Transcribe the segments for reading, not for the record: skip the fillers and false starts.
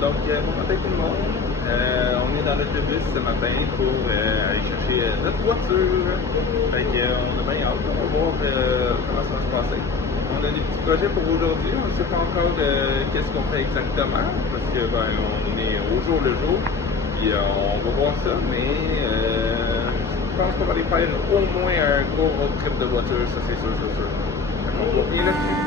Donc, bon matin tout le monde. On est dans l'autobus ce matin pour aller chercher notre voiture. Fait que, on a bien hâte. On va voir comment ça va se passer. On a des petits projets pour aujourd'hui. On ne sait pas encore qu'est-ce qu'on fait exactement parce que on est au jour le jour. Puis on va voir ça, mais je pense qu'on va aller faire au moins un gros road trip de voiture, ça c'est sûr, c'est sûr. On va bien là-dessus.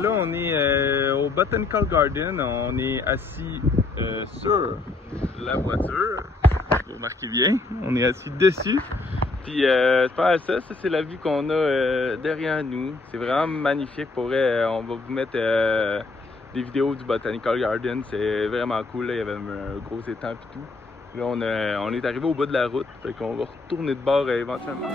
Là, on est au Botanical Garden, on est assis sur la voiture, vous remarquez bien, on est assis dessus, puis faire ça c'est la vue qu'on a derrière nous, c'est vraiment magnifique. Pour vrai, on va vous mettre des vidéos du Botanical Garden, c'est vraiment cool, là. Il y avait un gros étang et tout. Là on est arrivé au bout de la route, fait qu'on va retourner de bord éventuellement.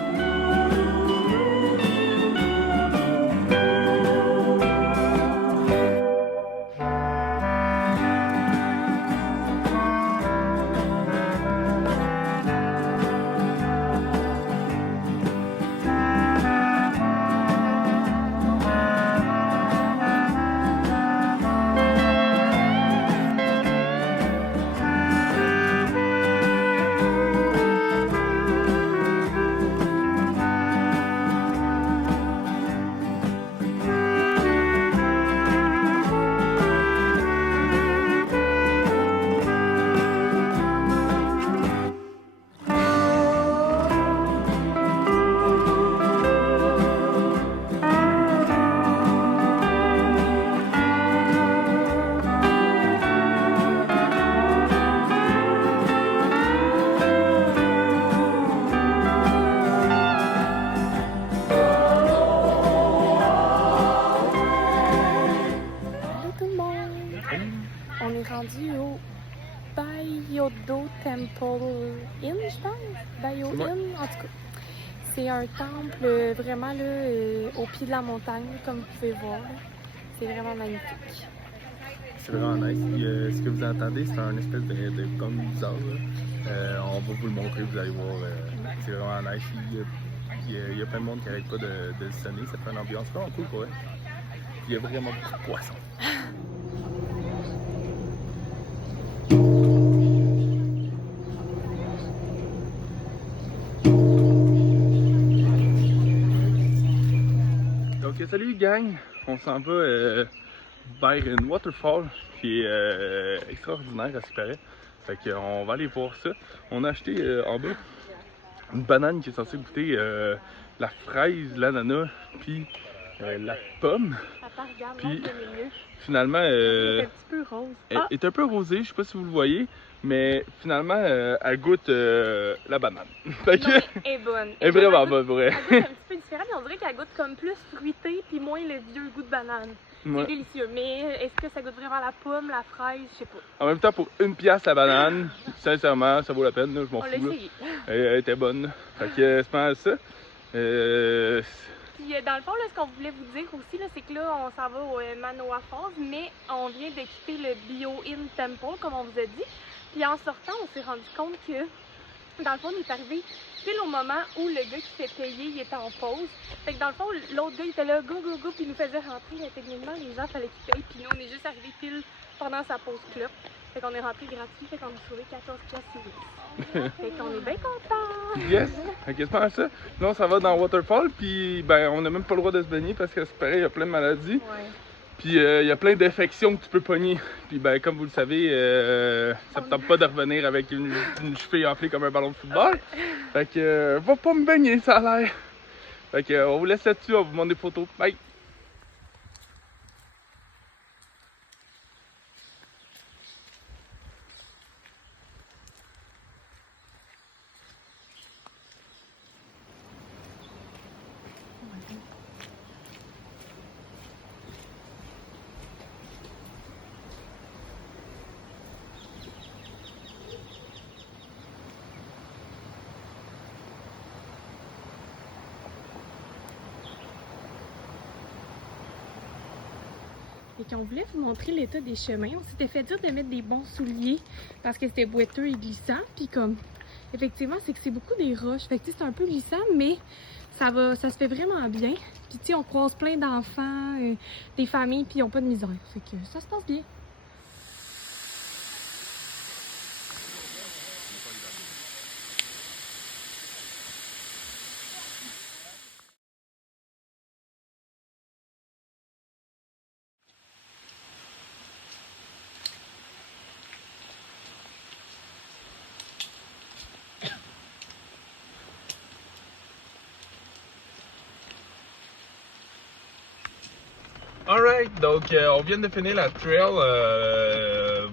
On est rendu au Byodo Temple Inn, je pense. Byo Inn, en tout cas. C'est un temple vraiment là, au pied de la montagne, comme vous pouvez voir. C'est vraiment magnifique. C'est vraiment nice. Puis, ce que vous entendez, c'est un espèce de gong bizarre. On va vous le montrer, vous allez voir. C'est vraiment nice. Il y a plein de monde qui n'arrête pas de le sonner. Ça fait une ambiance vraiment cool pour eux. Il y a vraiment beaucoup de poissons. Donc salut gang, on s'en va vers une waterfall qui est extraordinaire à ce qui paraît. Fait qu'on va aller voir ça. On a acheté en bas une banane qui est censée goûter la fraise, l'ananas, puis la pomme. Attends, regarde, puis milieu. finalement, elle est un petit peu rose. Elle est un peu rosée, je sais pas si vous le voyez, mais finalement elle goûte la banane. Fait que, non, elle est bonne. Elle est vraiment bonne, vrai. Elle goûte un petit peu différent, mais on dirait qu'elle goûte comme plus fruité puis moins le vieux goût de banane. Ouais. C'est délicieux, mais est-ce que ça goûte vraiment la pomme, la fraise, je sais pas. En même temps, pour une pièce la banane, sincèrement, ça vaut la peine, là, je m'en fous. On l'a essayé. Elle était bonne. Fait que c'est pas mal ça. Puis dans le fond, là, ce qu'on voulait vous dire aussi, c'est que là, on s'en va au Manoa Falls, mais on vient de quitter le Byo Inn Temple, comme on vous a dit. Puis en sortant, on s'est rendu compte que, dans le fond, on est arrivé pile au moment où le gars qui fait payer, il était en pause. Fait que dans le fond, l'autre gars, il était là, go, go, go, puis il nous faisait rentrer. Mais techniquement, les gens, fallait qu'ils payent. Puis nous, on est juste arrivé pile pendant sa pause clope. Fait qu'on est rentré gratuit, fait qu'on a sauvé 14 piastres US. Fait qu'on est bien contents! Yes! Fait que c'est pas mal ça. Là, on s'en va dans Waterfall, puis ben, on n'a même pas le droit de se baigner parce que c'est pareil, il y a plein de maladies. Ouais. Puis il y a plein d'infections que tu peux pogner. Puis ben, comme vous le savez, ça me tente pas de revenir avec une cheville enflée comme un ballon de football. Fait que va pas me baigner, ça a l'air. Fait que on vous laisse là-dessus, on vous montre des photos. Bye! qu'on voulait vous montrer l'état des chemins. On s'était fait dire de mettre des bons souliers parce que c'était boiteux et glissant. Puis comme, effectivement, c'est que c'est beaucoup des roches. Fait que c'est un peu glissant, mais ça se fait vraiment bien. Puis tu sais, on croise plein d'enfants, des familles, puis ils n'ont pas de misère. Fait que ça se passe bien. Alright, donc on vient de finir la trail.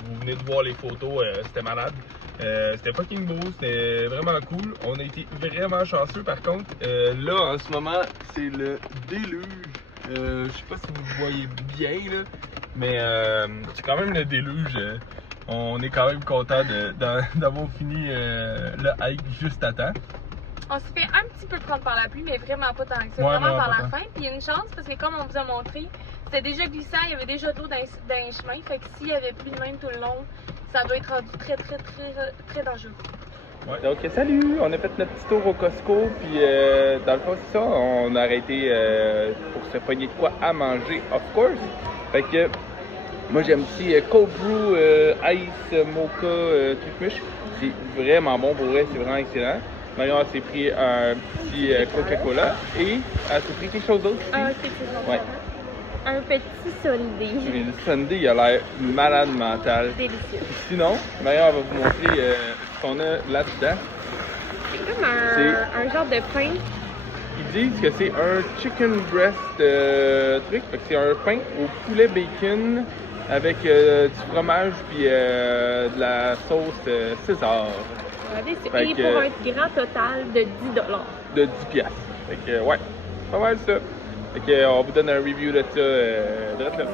Vous venez de voir les photos, c'était malade. C'était fucking beau, c'était vraiment cool. On a été vraiment chanceux par contre. Là en ce moment, c'est le déluge. Je sais pas si vous voyez bien là, mais c'est quand même le déluge. On est quand même content d'avoir fini le hike juste à temps. On s'est fait un petit peu prendre par la pluie, mais vraiment pas tant que ça. Ouais, vraiment non, par pas la tant. fin. Puis une chance, parce que comme on vous a montré, c'était déjà glissant, il y avait déjà de l'eau dans les chemins. Fait que s'il y avait plus de même tout le long, ça doit être rendu très dangereux. Ouais. Donc salut, on a fait notre petit tour au Costco, puis dans le fond c'est ça, on a arrêté pour se pogner de quoi à manger, of course. Fait que moi j'ai un petit cold brew ice mocha truc mûche, c'est vraiment bon pour vrai, c'est vraiment excellent. Marion s'est pris un petit Coca-Cola et elle s'est pris quelque chose d'autre aussi. Ah, c'est toujours Ouais. un petit sundae. Mais le sundae il a l'air malade mental. Délicieux. Sinon, Marion elle va vous montrer ce qu'on a là-dedans. C'est comme un genre de pain. Ils disent que c'est un chicken breast truc, fait que c'est un pain au poulet bacon avec du fromage puis de la sauce César Regardez, Fait et que- pour un grand total de 10 $. de 10 piastres. Fait que ouais, pas mal ça. Fait que on vous donne un review de ça direct là.